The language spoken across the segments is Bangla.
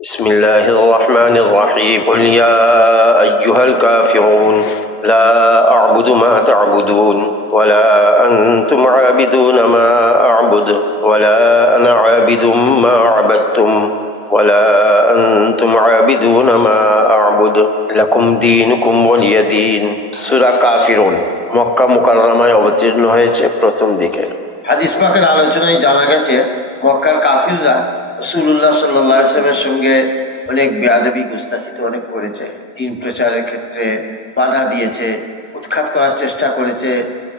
بسم الله الرحمن الرحيم قل يا أيها الكافرون لا أعبد ما تعبدون ولا أنتم عابدون ما أعبد ولا أنا عابد ما عبدتم ولا أنتم عابدون ما أعبد لكم دينكم ولي دين সূরা কাফিরুন মক্কা মুকাররমায় অবতীর্ণ হয়েছে প্রথম দিকে। হাদিস পাকের আলোচনায় জানা গেছে মক্কার কাফিররা রাসূলুল্লাহ সাল্লাল্লাহু আলাইহি ওয়াসাল্লামের সঙ্গে অনেক বেয়াদবি গুস্তাখি অনেক করেছে, দ্বীন প্রচারের ক্ষেত্রে বাধা দিয়েছে, উৎখাত করার চেষ্টা করেছে।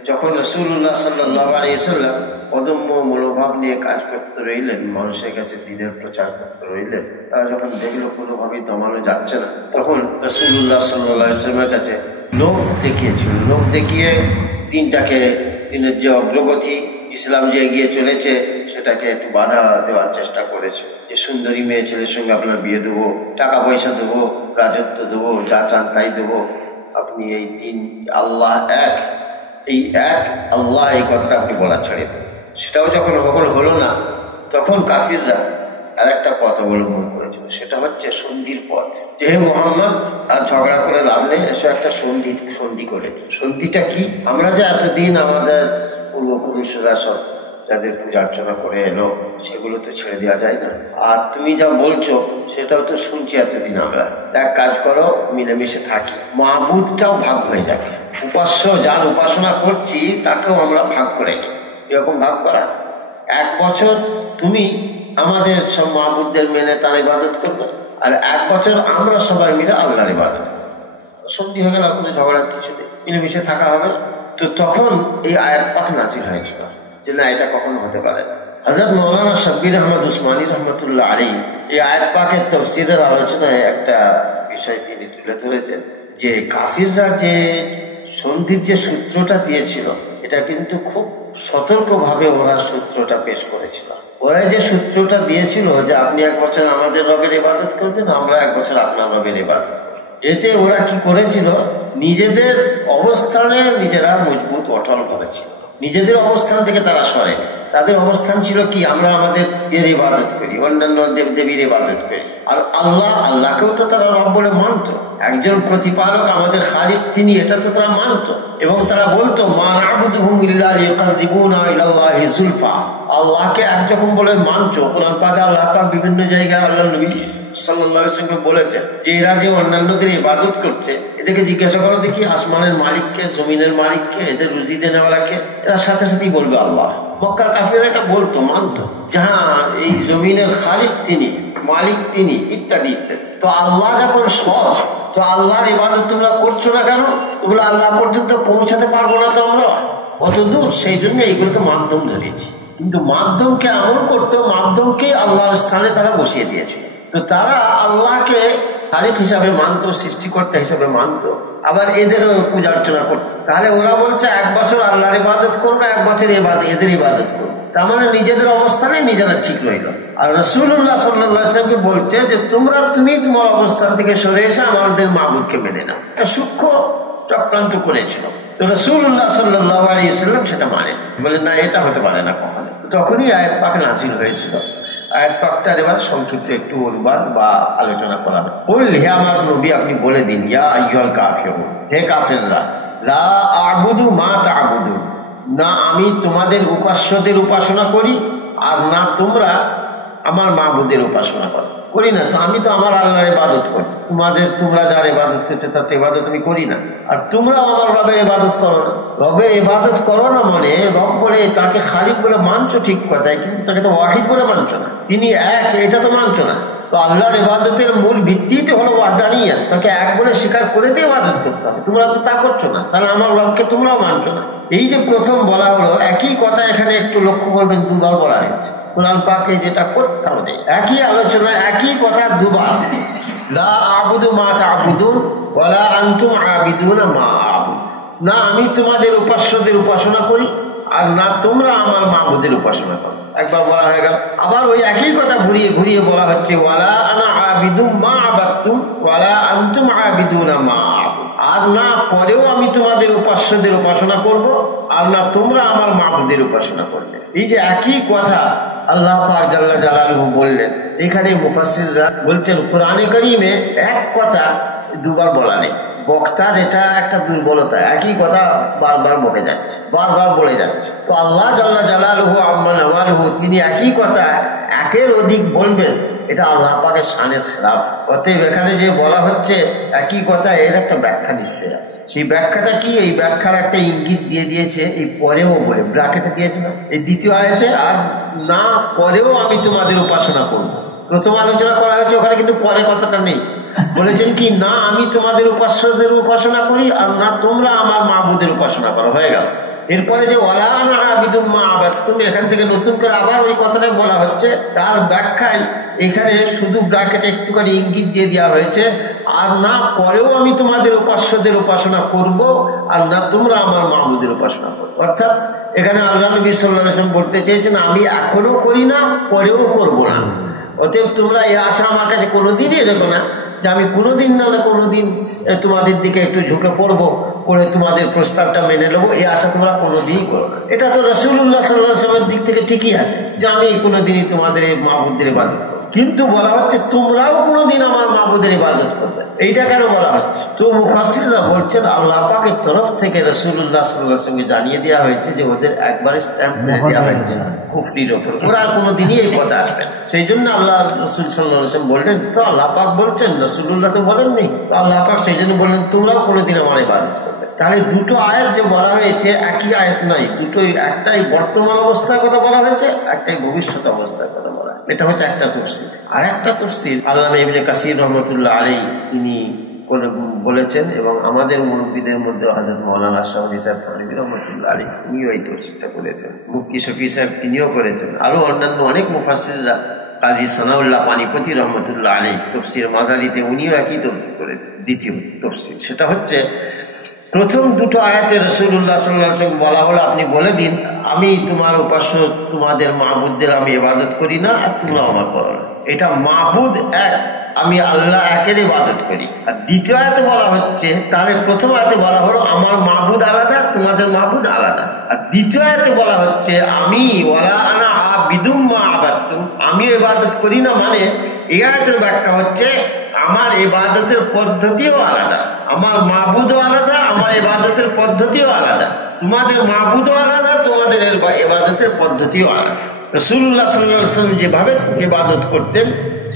যখন রাসূলুল্লাহ সাল্লাল্লাহু আলাইহি ওয়াসাল্লাম অদম্য মনোভাব নিয়ে কাজ করতে রইলেন, মানুষের কাছে দ্বীনের প্রচার করতে রইলেন, তারা যখন দেখলো কোনোভাবেই দমানো যাচ্ছে না, তখন রাসূলুল্লাহ সাল্লাল্লাহু আলাইহি ওয়াসাল্লামের কাছে লোভ দেখিয়েছিল। লোভ দেখিয়ে দিনের যে অগ্রগতি, ইসলাম যে এগিয়ে চলেছে সেটাকে একটু বাধা দেওয়ার চেষ্টা করেছে। যে সুন্দরী মেয়ে ছেলের সঙ্গে আপনার বিয়ে দেবো, টাকা পয়সা দেবো, রাজত্ব দেবো, যা চান তাই দেবো, আপনি এই দিন আল্লাহ এক, এই এক আল্লাহ, এই কথাটা আপনি বলা ছাড়িয়ে দেন। সেটাও যখন হলো না, তখন কাফিররা আর একটা পথ অবলম্বন করেছিল, সেটা হচ্ছে সন্ধির পথ। যে হে মুহাম্মদ, আর ঝগড়া করে লাভ নেই, এসো একটা সন্ধি করে। সন্ধিটা কি? আমরা যে এতদিন আমাদের পূর্বপুরুষরা সব যাদের পূজা অর্চনা করে এলো, সেগুলো তো ছেড়ে দেওয়া যায় না। আর তুমি যা বলছো সেটাও তো শুনছি এতদিন আমরা। এক কাজ করো, মিলেমিশে থাকি, মাহবুদটাও ভাগ হয়ে যাবে। উপাস্য যার উপাসনা করছি তাকেও আমরা ভাগ করে নিই। এরকম ভাগ করা, 1 বছর তুমি আমাদের সব মাহবুদদের মেনে তার ইবাদত করবে, আর 1 বছর আমরা সবাই মিলে আল্লাহর ইবাদত করবো। সন্ধি হয়ে গেল, কোনো ঝগড়ার কিছু নেই, মিলেমিশে থাকা হবে। তো তখন এই আয়াত পাক নাযিল হয়েছিল যে না, এটা কখনো হতে পারে না। হযরত মাওলানা শাব্বির আহমদ উসমানী রহমতুল্লাহ আলাইহি এই আয়াত পাকের তাফসীরের আলোচনায় একটা বিষয় তিনি তুলে ধরেছেন, যে কাফিররা যে সন্ধির যে সূত্রটা দিয়েছিল, এটা কিন্তু খুব সতর্কভাবে ওরা সূত্রটা পেশ করেছিল। ওরা যে সূত্রটা দিয়েছিল যে আপনি 1 বছর আমাদের রবের ইবাদত করবেন, আমরা 1 বছর আপনার রবের ইবাদত করব, এতে ওরা কি করেছিল, নিজেদের অবস্থানে নিজেরা মজবুত অটল করেছিল। নিজেদের অবস্থান থেকে তারা সরে। তাদের অবস্থান ছিল কি, আমরা আমাদের এর ইবাদত করি, অন্যান্য দেবদেবীর ইবাদত করি, আর আল্লাহকেও তো তারা রব বলে মানত। একজন প্রতিপালক আমাদের খালিক তিনি, এটা তো তারা মানত। এবং তারা বলতো মা না'বুদুহুম ইল্লা লিয়াকাররিবুনা ইলাল্লাহি যুলফা, আল্লাহকে একরকম বলে মানত। কোরআন পাকে আল্লাহ পাক বিভিন্ন জায়গায় আল্লাহ নবী সাল্লাল্লাহু আলাইহি ওয়াসাল্লাম বলেছেন যে এরা যে অন্যান্যদের ইবাদত করছে, এদেরকে জিজ্ঞাসা করো দেখি আসমানের মালিককে, জমিনের মালিককে, এদের রুজি দেনেওয়ালাকে, এরা সাথে সাথেই বলবে আল্লাহ। মক্কার কাফিররা এটা বলতো, মানতো, যাহা এই জমিনের খালিক তিনি, মালিক তিনি, ইত্যাদি ইত্যাদি। তো আল্লাহ যখন সব, তো আল্লাহর ইবাদত তোমরা করছো না কেন? তোমরা আল্লাহ পর্যন্ত পৌঁছাতে পারবো না তো আমরা অত দূর, সেই জন্য এইগুলোকে মাধ্যম ধরেছি। কিন্তু মাধ্যমকে এমন করতো, মাধ্যমকে আল্লাহর স্থানে তারা বসিয়ে দিয়েছিল। তো তারা আল্লাহকে খালিক হিসাবে মানত, সৃষ্টিকর্তা হিসাবে মানত, আবার এদেরও পূজা অর্চনা করতো। তাহলে ওরা বলছে 1 বছর আল্লাহর ইবাদত করবো, 1 বছর এদের ইবাদত করবো। তার মানে নিজেদের অবস্থানে নিজেরা ঠিক রইল। আর রাসূলুল্লাহ সাল্লাল্লাহু আলাইহি ওয়াসাল্লামকে বলছে যে তুমি তোমার অবস্থান থেকে সরে এসে আমাদের মাবুদকে মেনে নাও। একটা সূক্ষ্ম চক্রান্ত করেছিল। তো রাসূলুল্লাহ সাল্লাল্লাহু আলাইহি ওয়াসাল্লাম সেটা মানে বলেন না, এটা হতে পারে না কখনো। তো তখনই আয়াত পাক নাযিল হয়েছিল। আয়াত পাকটার এবার সংক্ষিপ্ত একটু অনুবাদ বা আলোচনা করা হবে। বল, হে আমার নবী, আপনি বলে দিন, ইয়া আইয়ুহাল কাফিরুন, হে কাফেররা, লা আ'বুদু মা তা'বুদুন, না আমি তোমাদের উপাস্যদের উপাসনা করি, আর না তোমরা আমার মাবুদের উপাসনা করি না। তো আমি তো আমার আল্লাহর ইবাদত করি, তোমরা যার ইবাদত করছো তার ইবাদত আমি করি না, আর তোমরাও আমার রবের ইবাদত করো না। রবের ইবাদত করো না মানে রব বলে তাকে খালিক বলে মানছো ঠিক কথাই, কিন্তু তাকে তো ওয়াহিদ বলে মানছো না, তিনি এক, এটা তো মানছো না। তো আল্লাহর ইবাদতের মূল ভিত্তিতে হলো ওয়াহদানিয়ত, তাকে এক বলে স্বীকার করেতে ইবাদত করতে হবে। তোমরা তো তা করছো না, তাহলে আমার রবকে তোমরাও মানছো না। এই যে প্রথম বলা হলো, একই কথা এখানে একটু লক্ষ্য করবেন, 2বার বলা হয়েছে কোরআন পাকে, যেটা করতে হবে একই আলোচনা, একই কথা 2বার। লা আ'বুদু মা তা'বুদুন ওয়ালা আনতুম আ'বিদুনা মা আ'বুদ, না আমি তোমাদের উপাস্যদের উপাসনা করি, আর না তোমরা আমার মাবুদের উপাসনা করো। একবার বলা হয়ে গেল। আবার ওই একই কথা ঘুরিয়ে ঘুরিয়ে বলা হচ্ছে, ওয়ালা আনা আ'বিদু মা আ'বাদতুম ওয়ালা আনতুম আ'বিদুনা মা আ'বুদ, আর না পরেও আমি তোমাদের উপাস্যদের উপাসনা করব, আর না তোমরা আমার মাবুদের উপাসনা করবে। এই যে একই কথা আল্লাহ পাক জাল্লা জালালুহু বললেন। এখানে মুফাসসিররা বলছেন কোরআনে কারীমে এক কথা দুবার বলা নেই। বক্তার এটা একটা দুর্বলতা, একই কথা বারবার বলে যাচ্ছে, বারবার বলে যাচ্ছে। তো আল্লাহ জাল্লা জালালুহু আম্মা নাওয়ালুহু তিনি একই কথা একের অধিক বলবেন, এটা আল্লাহ পাকের শানের খেলাফ। অতএব এখানে যে বলা হচ্ছে একই কথা, এর একটা ব্যাখ্যা নিশ্চয়ই আছে। সেই ব্যাখ্যাটা কি? এই ব্যাখ্যার একটা ইঙ্গিত দিয়ে দিয়েছে এই পরেও বলে, ব্র্যাকেটে দিয়েছে না এই দ্বিতীয় আয়াতে, আর না পরেও আমি তোমাদের উপাসনা করবো। প্রথম আলোচনা করা হয়েছে ওখানে, কিন্তু পরে কথাটা নেই। বলেছেন কি না আমি তোমাদের উপাস্যদের উপাসনা করি, আর না তোমরা আমার মাবুদের উপাসনা করো, হয়ে গেল। এরপরে যে ওয়ালা আনা আবিদুম মা আবাদতুম, এখান থেকে নতুন করে আবার ওই কথাটা বলা হচ্ছে। তার ব্যাখ্যায় এখানে শুধু ব্র্যাকেটে একটুখানি ইঙ্গিত দিয়ে দেওয়া হয়েছে, আর না পরেও আমি তোমাদের উপাস্যদের উপাসনা করব, আর না তোমরা আমার মাবুদের উপাসনা করো। অর্থাৎ এখানে আল্লাহ নবী সাল্লাল্লাহু আলাইহি ওয়াসাল্লাম বলতে চেয়েছেন আমি এখনো করি না, পরেও করব না। অতএব তোমরা এই আশা আমার কাছে কোনোদিনই রেখো না যে আমি কোনোদিন না কোনোদিন তোমাদের দিকে একটু ঝুঁকে পড়বো, পড়ে তোমাদের প্রস্তাবটা মেনে নেবো, এই আশা তোমরা কোনোদিনই করো না। এটা তো রাসূলুল্লাহ সাল্লাল্লাহু আলাইহি ওয়াসাল্লামের দিক থেকে ঠিকই আছে যে আমি কোনোদিনই তোমাদের এই মাবুদের ইবাদত করব, কিন্তু বলা হচ্ছে তোমরাও কোনোদিন আমার মাবুদের ইবাদত করবে। এইটা কেন বলা হচ্ছে? তো মুফাসসিররা বলছেন আল্লাহ পাকের তরফ থেকে রাসূলুল্লাহ সাল্লাল্লাহু আলাইহি ওয়াসাল্লামকে জানিয়ে দেওয়া হয়েছে যে ওদের একবারে স্ট্যাম্প মেরে দেওয়া হয়েছে কুফরির ওপর, ওরা কোনোদিনই এই কথা আসবে না। সেই জন্য আল্লাহ রাসূল সাল্লাল্লাহু আলাইহি ওয়াসাল্লাম বললেন, তো আল্লাহ পাক বলছেন, রাসূলুল্লাহ তো বলেননি, তো আল্লাহ পাক সেই জন্য বললেন তোমরাও কোনোদিন আমার ইবাদত করবে। তাহলে দুটো আয়াত যে বলা হয়েছে একই আয়াত নয়, দুটোই, একটাই বর্তমান অবস্থার কথা বলা হয়েছে, একটাই ভবিষ্যৎ অবস্থার কথা বলা। এটা হচ্ছে একটা তাফসীর। আর একটা তাফসীর আল্লামা ইবনে কাসির রাহমাতুল্লাহ আলাইহি তিনি বলেছেন, এবং আমাদের মুরব্বীদের মধ্যে হযরত মাওলানা শাহী সাহেব থানভী রাহমাতুল্লাহ আলাইহি উনিও এই তাফসীরটা করেছেন, মুফতি শফি সাহেব তিনিও করেছেন, আরো অন্যান্য অনেক মুফাসসিররা, কাজী সানাউল্লাহ পানিপতি রহমতুল্লাহ আলাইহি তাফসীর মাজারিতে উনিও একই তাফসীর করেছেন। দ্বিতীয় তাফসীর সেটা হচ্ছে প্রথম দুটো আয়াতে রাসূলুল্লাহ সাল্লাল্লাহু আলাইহি ওয়াসাল্লাম বলা হলো আপনি বলে দিন আমি তোমার উপাস্য তোমাদের মাবুদদের আমি ইবাদত করি না, আর তোমরা আমার করো না। এটা মাবুদ এক, আমি আল্লাহ একের ইবাদত করি। আর দ্বিতীয় আয়াতে বলা হচ্ছে, তাহলে প্রথম আয়াতে বলা হলো আমার মাবুদ আলাদা, তোমাদের মাবুদ আলাদা। আর দ্বিতীয় আয়াতে বলা হচ্ছে আমি ওয়ালা আনা আবিদুম মা আবাদতুম, আমি ইবাদত করি না, মানে এই আয়াতের ব্যাখ্যা হচ্ছে আমার ইবাদতের পদ্ধতিও আলাদা, আমার মাবুদও আলাদা, আমার ইবাদতের পদ্ধতিও আলাদা, তোমাদের মাবুদও আলাদা, তোমাদের ইবাদতের পদ্ধতিও আলাদা। রাসূলুল্লাহ সাল্লাল্লাহু আলাইহি ওয়াসাল্লাম যেভাবে ইবাদত করতেন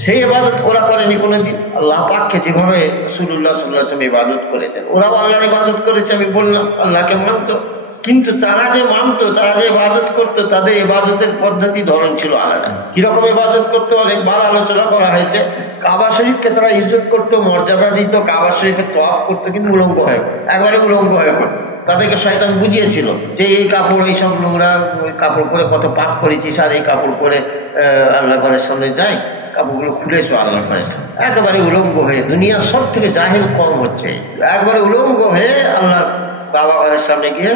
সেই ইবাদত ওরা করেনি কোনোদিন। আল্লাহ পাককে যেভাবে রাসূলুল্লাহ সাল্লাল্লাহু আলাইহি ওয়াসাল্লাম ইবাদত করেছেন, ওরাও আল্লাহর ইবাদত করেছে, আমি বললাম আল্লাহকে মানত, কিন্তু তারা যে মানত, তারা যে ইবাদত করতো, তাদের ইবাদতের পদ্ধতি ধরন ছিল আলাদা। কিরকম ইবাদত করতো অনেকবার আলোচনা করা হয়েছে। কাবা শরীফকে তারা ইজ্জত করতো, মর্যাদা দিত, কাবা শরীফে তওয়াফ করতো, কিন্তু উলঙ্গ হয়ে, একবারে উলঙ্গ হয়ে করতো। তাদেরকে শয়তান বুঝিয়েছিল যে এই কাপড়, এইসব নোংরা কাপড় পরে কত পাপ করেছিস, আর এই কাপড় পরে আল্লাহ ঘরের সামনে যায়, কাপড়গুলো খুলেছো আল্লাহ ঘরের সামনে, একেবারে উলঙ্গ হয়ে, দুনিয়ার সব থেকে জাহিল কম হচ্ছে, একবারে উলঙ্গ হয়ে আল্লাহ বাবা ঘরের সামনে গিয়ে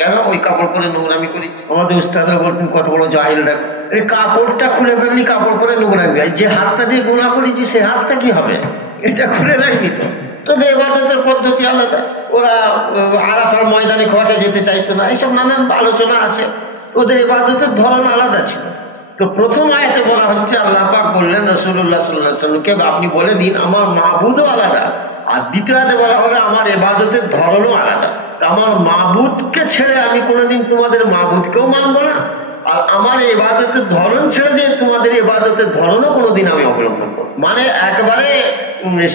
কেন ওই কাপড় পরে নোংরামি করি। আমাদের উস্তাদরা বলতেন কত বড় জাহিল দেখ, এই কাপড়টা খুলে ফেললি, কাপড় পরে নোংরামি, যে হাতটা দিয়ে গুনাহ করেছি সে হাতটা কি হবে, এটা খুলে রাখবি তো। তোদের ইবাদতের পদ্ধতি আলাদা, ওরা আরাফার ময়দানে ঘাটে যেতে চাইতো না, এইসব নানান আলোচনা আছে, ওদের ইবাদতের ধরন আলাদা ছিল। তো প্রথম আয়াতে বলা হচ্ছে আল্লাহ পাক বললেন রাসূলুল্লাহ সাল্লাল্লাহু আলাইহি ওয়াসাল্লামকে আপনি বলে দিন আমার মাবুদও আলাদা, আর দ্বিতীয় আয়াতে বলা হলো আমার ইবাদতের ধরনও আলাদা। আমার মাবুদকে ছেড়ে আমি কোনোদিন তোমাদের মাবুদকেও মানব না, আর আমার ইবাদতের ধরন ছেড়ে দিয়ে তোমাদের ইবাদতের ধরনও কোনোদিন আমি অবলম্বন করব। মানে একবারে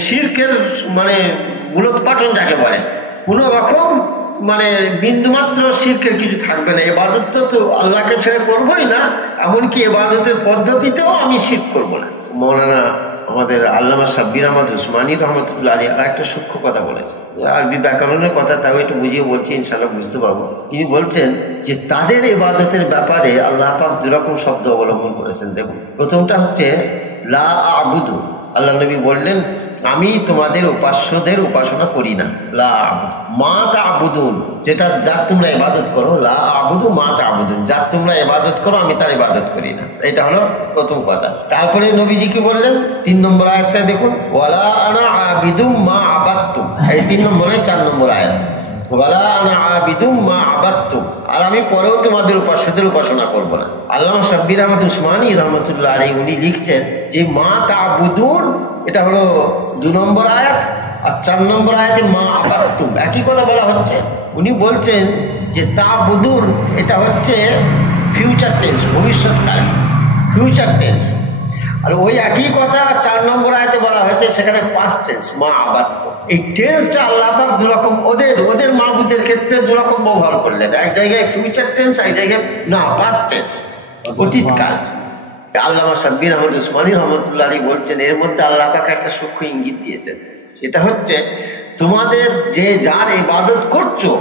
শিরকের মানে মূলোৎপাটন যাকে বলে, কোন রকম মানে বিন্দুমাত্র শিরকের কিছু থাকবে না। ইবাদত তো আল্লাহকে ছেড়ে করবোই না, এমনকি ইবাদতের পদ্ধতিতেও আমি শিরক করব না। মৌলানা আমাদের আল্লামা সাব্বির আহমদ উসমানী রহমতুল্লাহ আলাইহি আর একটা সূক্ষ্ম কথা বলেছেন, আরবি ব্যাকরণের কথা, তাও একটু বুঝিয়ে বলছি, ইনশাআল্লাহ বুঝতে পারবো। তিনি বলছেন যে তাদের ইবাদতের ব্যাপারে আল্লাহ পাক দুরকম শব্দ অবলম্বন করেছেন। দেখুন, প্রথমটা হচ্ছে লা আবুদু, আল্লাহ নবী বললেন আমি তোমাদের উপাস্যদের উপাসনা করি না, লা আবুদু মা তা'বুদুন, যেটা যার তোমরা ইবাদত করো, লা আবুদু মা তা'বুদুন, যার তোমরা ইবাদত করো আমি তার ইবাদত করি না। এটা হলো প্রথম কথা। তারপরে নবীজি কি বললেন 3 নম্বর আয়াতটা দেখুন, ওয়ালা আনা আবিদুম মা আবাদতুম, এই 3 নম্বরে 4 নম্বর আয়াত, ওয়ালা আনা আবিদুম মা আবাদতুম, আর আমি পরেও তোমাদের উপাস্যদের উপাসনা করব না। আল্লামা শাব্বির আহমদ উসমানী রহমতুল্লাহ আলাইহি উনি লিখছেন যে মা তা'বুদুন, এটা হলো 2 নম্বর আয়াত, আর 4 নম্বর আয়াতে মা আবাদতুম একই কথা বলা হচ্ছে। উনি বলছেন যে তা'বুদুন এটা হচ্ছে ফিউচার টেন্স, ভবিষ্যৎকাল, ফিউচার টেন্স। আর ওই একই কথা 4 নম্বর আয়াতে বলা হয়েছে, সেখানে পাস্ট টেন্স মা আবাদতুম। এই টেন্সটা আল্লাহ পাক দুরকম ওদের মাবুদের ক্ষেত্রে দুরকম ব্যবহার করলেন, এক জায়গায় ফিউচার টেন্স, এক জায়গায় না পাস্ট টেন্স, অতীতকাল। আল্লামা শাব্বির আহমদ উসমানী রহমতুল্লাহ আলাইহি বলছেন এর মধ্যে আল্লাহ পাক একটা সূক্ষ্ম ইঙ্গিত দিয়েছেন, সেটা হচ্ছে তোমাদের যে যার ইবাদত করছো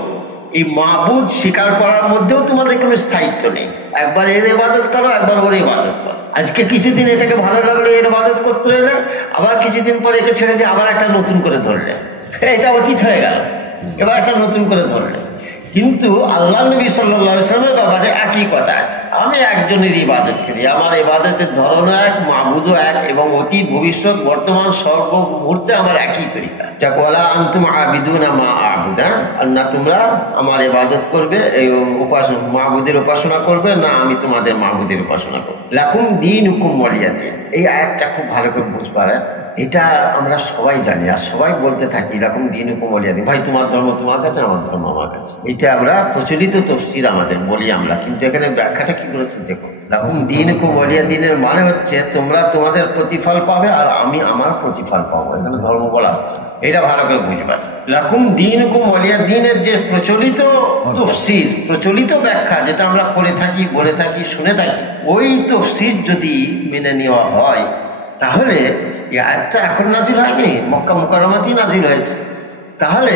এই মাবুদ স্বীকার করার মধ্যেও তোমাদের কোনো স্থায়িত্ব নেই। একবার এর ইবাদত করো, একবার ওর ইবাদত করো। আজকে কিছুদিন এটাকে ভালো লাগলো, এর ইবাদত করতে রইলে, আবার কিছুদিন পরে একে ছেড়ে দিয়ে আবার একটা নতুন করে ধরলে, এটা অতীত হয়ে গেল, এবার একটা নতুন করে ধরলে। কিন্তু আল্লাহ নবী সাল্লাল্লাহু আলাইহি ওয়াসাল্লামের ব্যাপারে একই কথা আছে, আমি একজনের ইবাদত করি, আমার ইবাদতের ধরন এক, মাবুদও এক, এবং অতীত ভবিষ্যৎ বর্তমান সর্ব মুহূর্তে আমার একই তরিকা। যা বলা আনতুম আবিদুনা মা আবুদ, আর না তোমরা আমার ইবাদত করবে, এই উপাসনা মাবুদের উপাসনা করবে, না আমি তোমাদের মাবুদের উপাসনা করব। লাকুম দীনুকুম ওয়ালিয়া দীন, এই আয়াতটা খুব ভালো করে বুঝবার, এটা আমরা সবাই জানি আর সবাই বলতে থাকি এরকম দীনুকুম ওয়ালিয়া দীন, ভাই তোমার ধর্ম তোমার কাছে, আমার ধর্ম আমার কাছে। এটা আমরা প্রচলিত তাফসীর আমাদের বলি আমরা, কিন্তু এখানে ব্যাখ্যাটা কি করেছে দেখো। লাকুম দীনুকুম ওয়ালিয়া দীনের মানে হচ্ছে তোমরা তোমাদের প্রতিফল পাবে আর আমি আমার প্রতিফল পাবো, এখানে ধর্ম বলা হচ্ছে, এটা ভালো করে বুঝবা। লাকুম দীনুকুম ওয়ালিয়া দীনের যে প্রচলিত তাফসীর, প্রচলিত ব্যাখ্যা যেটা আমরা করে থাকি, বলে থাকি, শুনে থাকি, ওই তাফসীর যদি মেনে নেওয়া হয় তাহলে এই আয়াতটা এখন নাজিল হয়নি, মক্কা মুকাররমাতেই নাজিল হয়েছে। তাহলে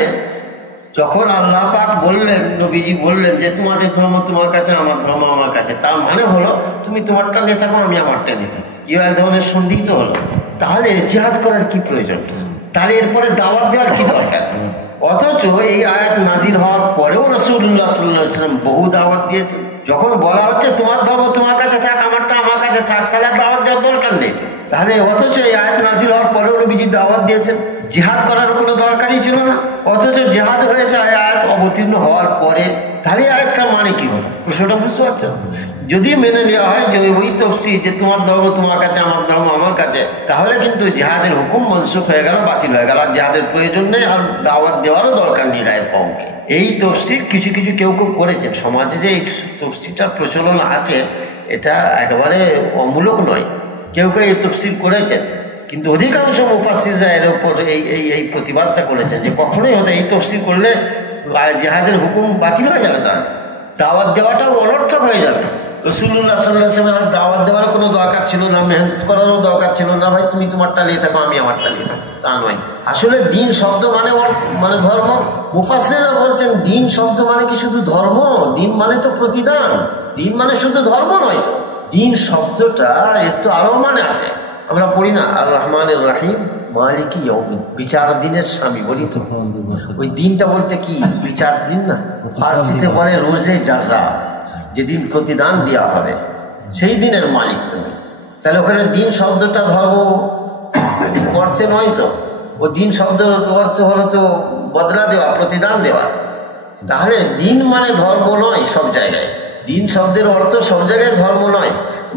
যখন আল্লাহ পাক বললেন, নবীজি বললেন যে তোমাদের ধর্ম তোমার কাছে, আমার ধর্ম আমার কাছে, তার মানে হলো তুমি তোমারটা নিয়ে থাকো, আমি আমারটা নিয়ে থাকি, এই এক ধরনের সন্ধি তো হলো। তাহলে জিহাদ করার কি প্রয়োজন? তাহলে এরপরে দাওয়াত দেওয়ার কি দরকার? অথচ এই আয়াত নাজিল হওয়ার পরেও রাসূলুল্লাহ সাল্লাল্লাহু আলাইহি ওয়াসাল্লাম বহু দাওয়াত দিয়েছে। যখন বলা হচ্ছে তোমার ধর্ম তোমার কাছে থাক, আমারটা আমার কাছে থাক, তাহলে দাওয়াত দেওয়ার দরকার নেই। তাহলে অথচ এই আয়াত নাজিল হওয়ার পরেও নবীজি দাওয়াত দিয়েছেন, জিহাদ করার কোনো দরকারই ছিল না, অথচ জিহাদ হয়েছে আয়াত অবতীর্ণ হওয়ার পরে। তাহলে আয়াতটার মানে কি হলো? প্রশ্নটা বুঝতে পারছেন? যদি মেনে নেওয়া হয় যে ওই তাফসীর যে তোমার ধর্ম তোমার কাছে, আমার ধর্ম আমার কাছে, তাহলে কিন্তু জিহাদের হুকুম মনসুখ হয়ে গেল, বাতিল হয়ে গেল, আর জিহাদের প্রয়োজন নেই, আর দাওয়াত দেওয়ারও দরকার নেই রায়ের কওমকে। এই তাফসীর কিছু কিছু কেউ করেছেন, সমাজে যে এই তাফসীরটার প্রচলন আছে এটা একেবারে অমূলক নয়, কেউ কেউ এই তাফসীর করেছেন, কিন্তু অধিকাংশ মুফাসসিররা এর উপর এই প্রতিবাদটা করেছেন যে কখনোই হতে এই তাফসীর করলে জিহাদের হুকুম বাতিল হয়ে যাবে, তার দাওয়াত দেওয়াটাও অনর্থক হয়ে যাবে। রাসূলুল্লাহ সাল্লাল্লাহু আলাইহি ওয়াসাল্লাম দাওয়াত দেওয়ারও কোনো দরকার ছিল না, মেহনত করারও দরকার ছিল না, ভাই তুমি তোমারটা নিয়ে থাকো, আমি আমারটা নিয়ে থাকো, তা নয়। আসলে দ্বীন শব্দ মানে ধর্ম। মুফাসসিররা বলছেন দ্বীন শব্দ মানে কি শুধু ধর্ম? দ্বীন মানে তো প্রতিদান, দ্বীন মানে শুধু ধর্ম নয় তো। দ্বীন শব্দটা এর তো আরো মানে আছে, আমরা পড়ি না আর রহমানির রহিম মালিকি ইয়াউমিদ্দিন, বিচার দিনের স্বামী বলি তো। ওই দিনটা বলতে কি বিচার দিন না, ফার্সিতে বলে রোজে জাযা, যেদিন প্রতিদান দেওয়া হবে সেই দিনের মালিক তুমি। তাহলে ওখানে দিন শব্দটা ধর্ম অর্থে নয় তো, ও দিন শব্দের অর্থ হলো তো বদলা দেওয়া, প্রতিদান দেওয়া। তাহলে দিন মানে ধর্ম নয় সব জায়গায়, দিন শব্দের অর্থ সব জায়গায় ধর্ম নয়।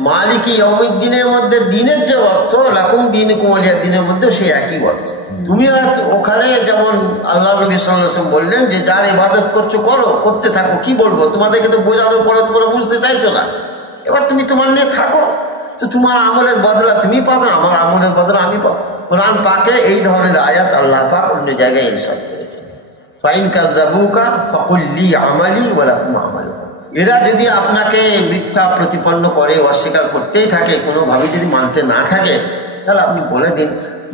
মালিকি ইয়াউমিদ্দিনের মধ্যে দিনের যে অর্থ, লাকুম দীনুকুম ওয়ালিয়া দিনের মধ্যে সেই একই অর্থ। তুমি ওখানে যেমন আল্লাহ নবী সাল্লাল্লাহু আলাইহি ওয়াসাল্লাম বললেন যে যার ইবাদত করছো করো, করতে থাকো, কি বলবো তোমাদেরকে তো বোঝানোর পরে তোমরা বুঝতে চাইছো না, এবার তুমি তোমার নিয়ে থাকো, তো তোমার আমলের বদলা তুমি পাবে, আমার আমলের বদলা আমি পাবো। কোরআন পাকে এই ধরনের আয়াত আল্লাহ পাক অন্য জায়গায় ইরশাদ করেছেন, ফাইন কাযাবুকা ফাকুল লি আমালি ওয়া লাকুম আমালুকুম। এরা যদি আপনাকে মিথ্যা প্রতিপন্ন করে, অস্বীকার করতেই থাকে, কোনোভাবে যদি মানতে না থাকে, তাহলে আপনি বলে দিন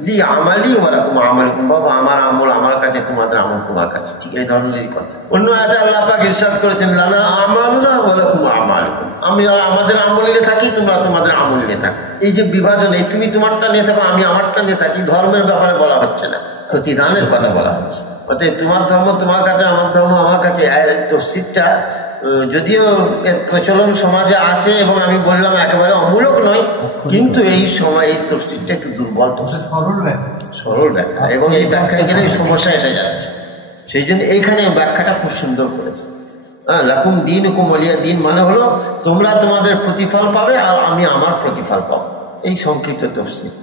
লি আমালি ওয়া লাকুম আমালুকুম, বাবা আমার আমল আমার কাছে, তোমাদের আমল তোমার কাছে, ঠিক এই ধরনেরই কথা। অন্য আয়াতে আল্লাহ পাক ইরশাদ করেছেন লানা আমালুনা ওয়া লাকুম আমালুকুম, আমি আমাদের আমল নিয়ে থাকি, তোমরা তোমাদের আমল নিয়ে থাকো। এই যে বিভাজন, এই তুমি তোমারটা নিয়ে থাকো, আমি আমারটা নিয়ে থাকি, ধর্মের ব্যাপারে বলা হচ্ছে না, প্রতিদানের কথা বলা হচ্ছে। অতএব তোমার ধর্ম তোমার কাছে, আমার ধর্ম আমার কাছে, তাফসীরটা যদিও এর প্রচলন সমাজে আছে এবং আমি বললাম একেবারে অমূলক নয়, কিন্তু এই সময় এই তাফসীরটা একটু দুর্বল, সরল ব্যাখ্যা, এবং এই ব্যাখ্যায় গেলে সমস্যা এসে যাচ্ছে। সেই জন্য এইখানে ব্যাখ্যাটা খুব সুন্দর করেছে। হ্যাঁ, লাকুম দীনুকুম ওয়ালিয়া দিন মানে হলো তোমরা তোমাদের প্রতিফল পাবে আর আমি আমার প্রতিফল পাবো, এই সংক্ষিপ্ত তফসির।